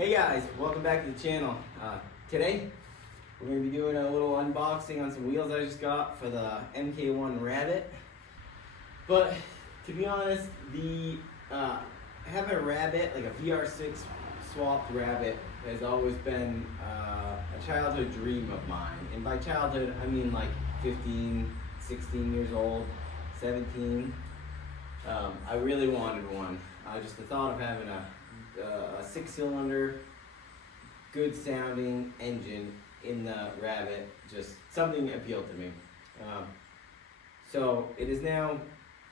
Hey guys, welcome back to the channel. Today, we're going to be doing a little unboxing on some wheels I just got for the MK1 Rabbit. But, to be honest, having a Rabbit, like a VR6 swapped Rabbit, has always been a childhood dream of mine. And by childhood, I mean like 15, 16 years old, 17. I really wanted one. Just the thought of having a 6-cylinder, good sounding engine in the Rabbit, just something appealed to me. So it is now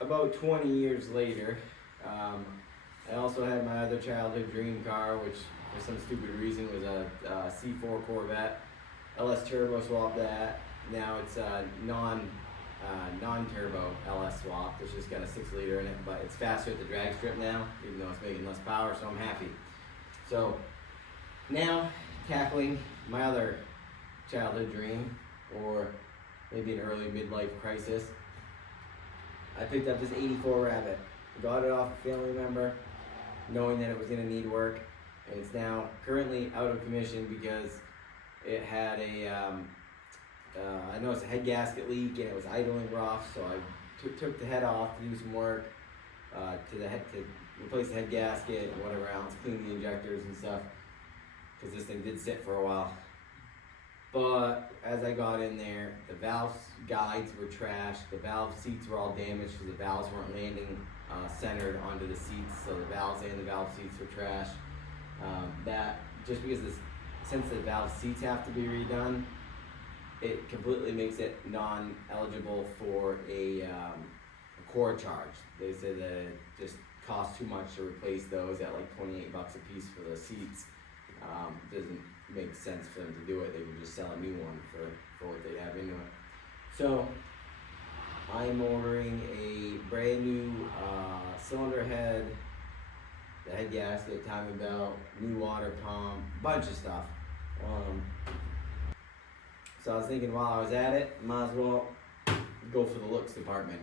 about 20 years later. I also had my other childhood dream car, which for some stupid reason was a C4 Corvette. LS Turbo swapped that. Now it's a non-turbo LS swap. It's just got a 6-liter in it, but it's faster at the drag strip now, even though it's making less power, so I'm happy. So now, tackling my other childhood dream, or maybe an early midlife crisis, I picked up this '84 Rabbit. Got it off a family member, knowing that it was going to need work, and it's now currently out of commission because it had I noticed a head gasket leak and it was idling rough, so I took the head off to do some work to replace the head gasket and whatever else, clean the injectors and stuff, because this thing did sit for a while. But as I got in there, the valve guides were trashed, the valve seats were all damaged because the valves weren't landing centered onto the seats, so the valves and the valve seats were trashed. That just because since the valve seats have to be redone, it completely makes it non-eligible for a core charge. They say that it just costs too much to replace those at like $28 a piece for the seats. Doesn't make sense for them to do it. They would just sell a new one for what they have into it. So I'm ordering a brand new cylinder head, the head gasket, timing belt, new water pump, bunch of stuff. So I was thinking while I was at it, might as well go for the looks department.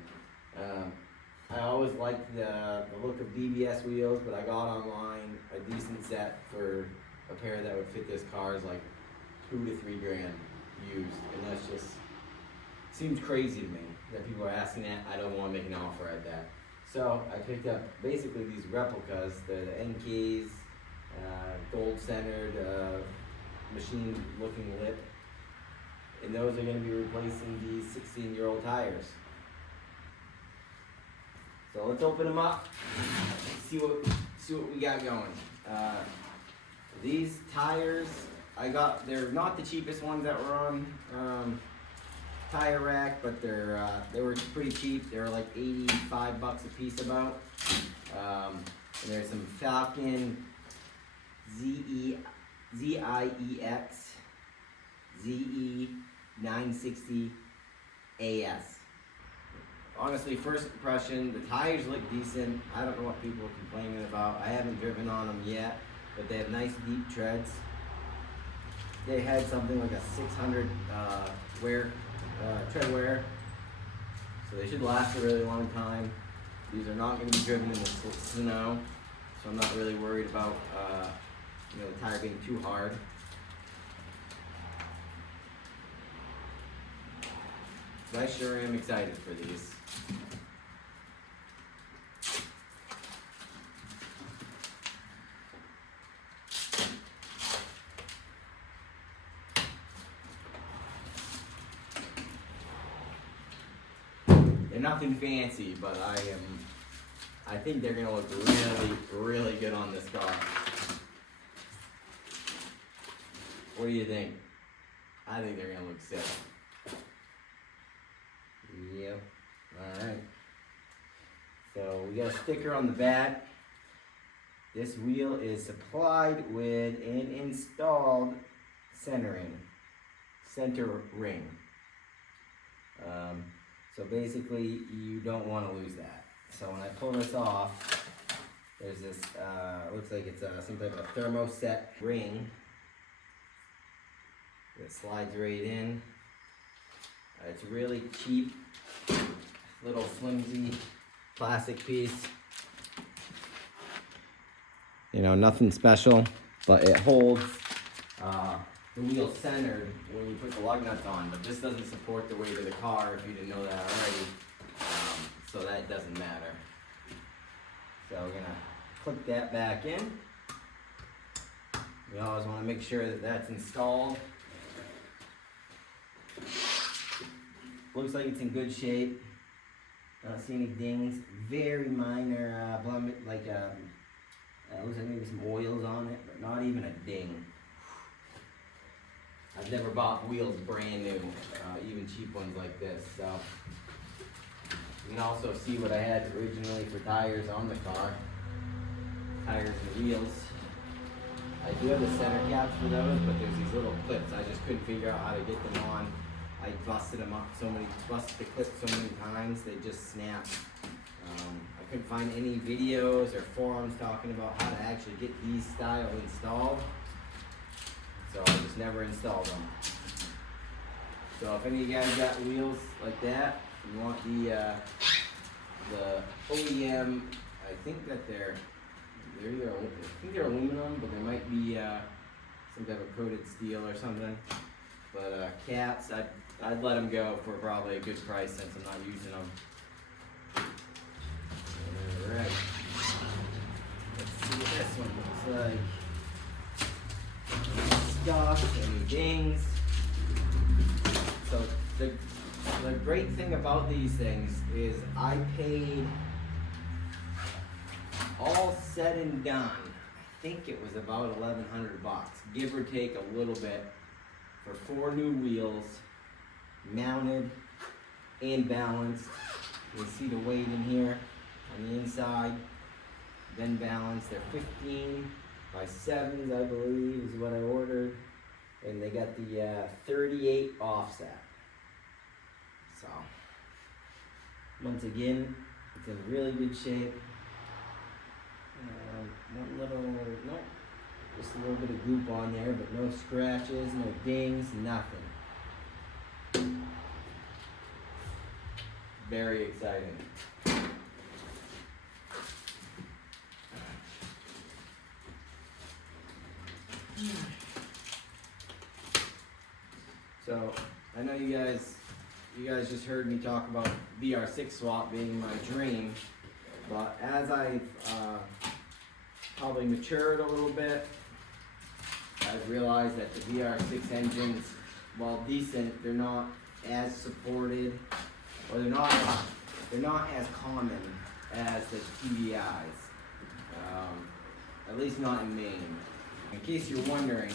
I always liked the look of BBS wheels, but I got online a decent set for a pair that would fit this car is like $2 to $3 grand used, and that's just seems crazy to me that people are asking that. I don't want to make an offer at that. So I picked up basically these replicas, the Enkeis, gold-centered, machine-looking lip. And those are going to be replacing these 16-year-old tires. So let's open them up, see what we got going. These tires, they're not the cheapest ones that were on Tire Rack, but they were pretty cheap. They were like $85 a piece about. And there's some FALKEN ZIEX ZE 960 AS. Honestly, first impression, the tires look decent. I don't know what people are complaining about. I haven't driven on them yet, but they have nice deep treads. They had something like a 600 tread wear, so they should last a really long time. These are not going to be driven in the snow, so I'm not really worried about the tire being too hard. I sure am excited for these. They're nothing fancy, but I think they're gonna look really, really good on this car. What do you think? I think they're gonna look sick. Yep. Alright. So we got a sticker on the back. This wheel is supplied with an installed center ring. So basically you don't want to lose that. So when I pull this off, there's this, looks like it's some type of thermoset ring that slides right in. It's really cheap, little flimsy plastic piece. You know, nothing special. but it holds the wheel centered when you put the lug nuts on, but this doesn't support the weight of the car if you didn't know that already, so that doesn't matter. So we're gonna click that back in. We always want to make sure that that's installed. Looks like it's in good shape. I don't see any dings. Very minor blemish, like looks like maybe some oils on it, but not even a ding. I've never bought wheels brand new, even cheap ones like this. So you can also see what I had originally for tires on the car. Tires and wheels. I do have the center caps for those, but there's these little clips. I just couldn't figure out how to get them on. I busted them up busted the clips so many times, they just snapped. I couldn't find any videos or forums talking about how to actually get these style installed. So I just never installed them. So if any of you guys got wheels like that, you want the OEM, I think that they're either, I think they're aluminum, but they might be some type of coated steel or something. But caps, I'd let them go for probably a good price since I'm not using them. Alright. Let's see what this one looks like. Stuff, any dings. So the great thing about these things is I paid, all said and done, I think it was about $1,100, give or take a little bit, for 4 new wheels, mounted and balanced. You can see the weight in here on the inside, then balanced. They're 15 by 7s, I believe, is what I ordered, and they got the 38 offset. So once again, it's in really good shape. One little, nope, just a little bit of goop on there, but no scratches, no dings, nothing. Very exciting. So I know you guys just heard me talk about VR6 swap being my dream, but as I've probably matured a little bit, I've realized that the VR6 engines, while decent, they're not as supported, or they're not as common as the TDIs. At least not in Maine. In case you're wondering,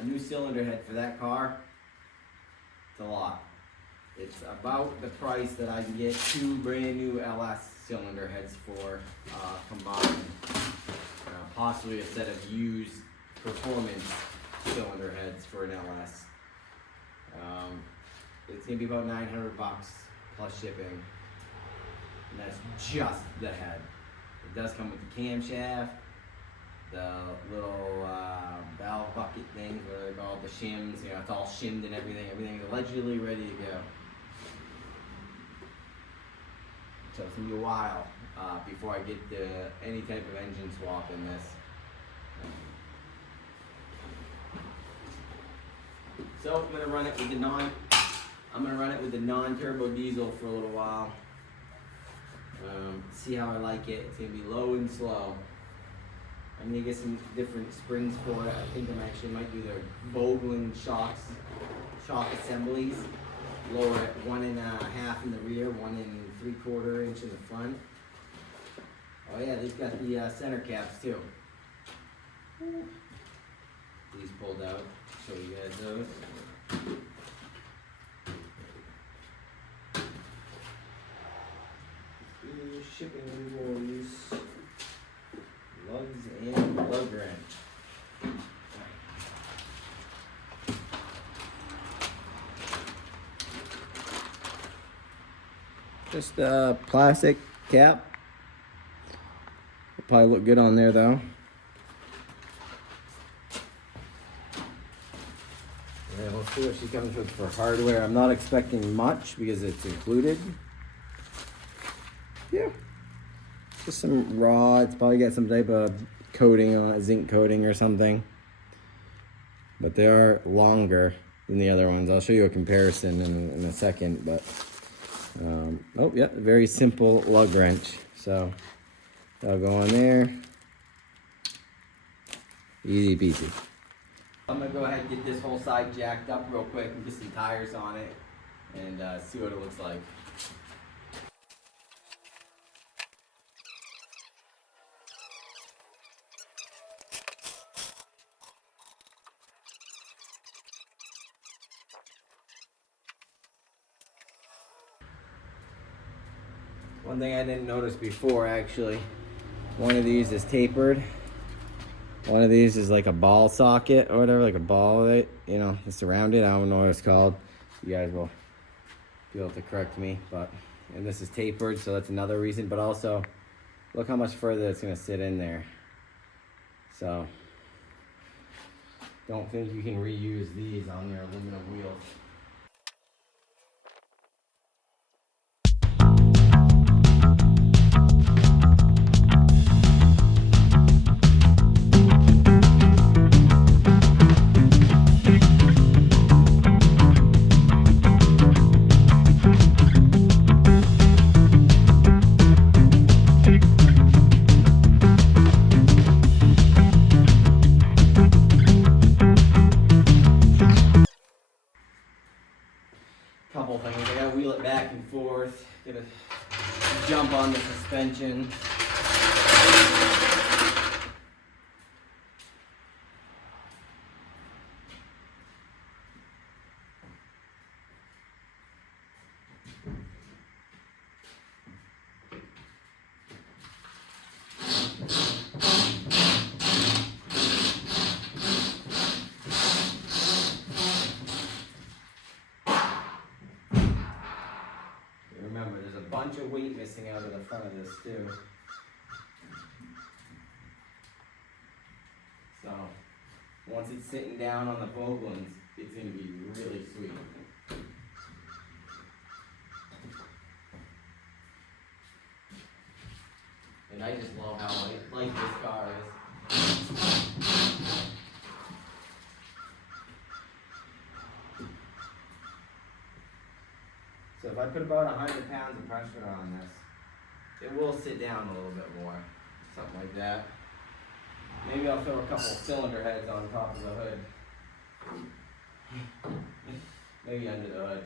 a new cylinder head for that car, it's a lot. It's about the price that I can get 2 brand new LS cylinder heads for combined. Possibly a set of used performance cylinder heads for an LS. It's gonna be about $900 plus shipping, and that's just the head. It does come with the camshaft, the little valve bucket things, what are they called, the shims. You know, it's all shimmed and everything. Everything's allegedly ready to go. So it's gonna be a while before I get any type of engine swap in this. So I'm gonna run it with the non-turbo diesel for a little while. See how I like it. It's gonna be low and slow. I'm gonna get some different springs for it. I think I actually might do the Volkswagen shock assemblies. Lower it 1.5 in the rear, 1 3/4 inch in the front. Oh yeah, they've got the center caps too. These pulled out. Show you guys those. Shipping invoice, lugs and lug wrench. Just a plastic cap. It'll probably look good on there though. Yeah, we'll see what she comes with for hardware. I'm not expecting much because it's included. Yeah. Just some rods, probably got some type of coating on it, zinc coating or something. but they are longer than the other ones. I'll show you a comparison in a second, but oh yeah, very simple lug wrench. So that'll go on there, easy peasy. I'm gonna go ahead and get this whole side jacked up real quick and get some tires on it and see what it looks like. One thing I didn't notice before, actually, one of these is tapered. One of these is like a ball socket or whatever, like a ball that, you know, it's around it. I don't know what it's called. You guys will be able to correct me, but, and this is tapered, so that's another reason, but also, look how much further it's gonna sit in there. So, don't think you can reuse these on your aluminum wheels. Couple things, I gotta wheel it back and forth, gotta jump on the suspension. Remember, there's a bunch of weight missing out of the front of this too. So, once it's sitting down on the Volkswagens, it's going to be really sweet. And I just love how light this car is. So if I put about 100 pounds of pressure on this, it will sit down a little bit more, something like that. Maybe I'll throw a couple of cylinder heads on top of the hood. Maybe under the hood.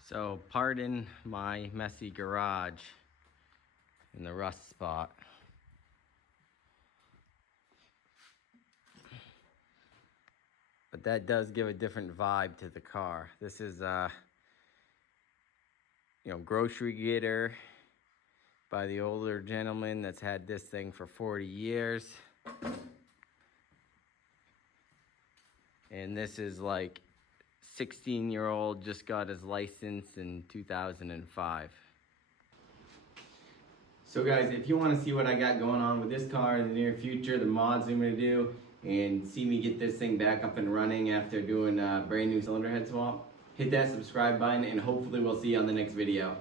So pardon my messy garage in the rust spot. But that does give a different vibe to the car. This is, grocery getter by the older gentleman that's had this thing for 40 years. And this is like 16-year-old, just got his license in 2005. So guys, if you want to see what I got going on with this car in the near future, the mods I'm going to do, and see me get this thing back up and running after doing a brand new cylinder head swap, hit that subscribe button and hopefully we'll see you on the next video.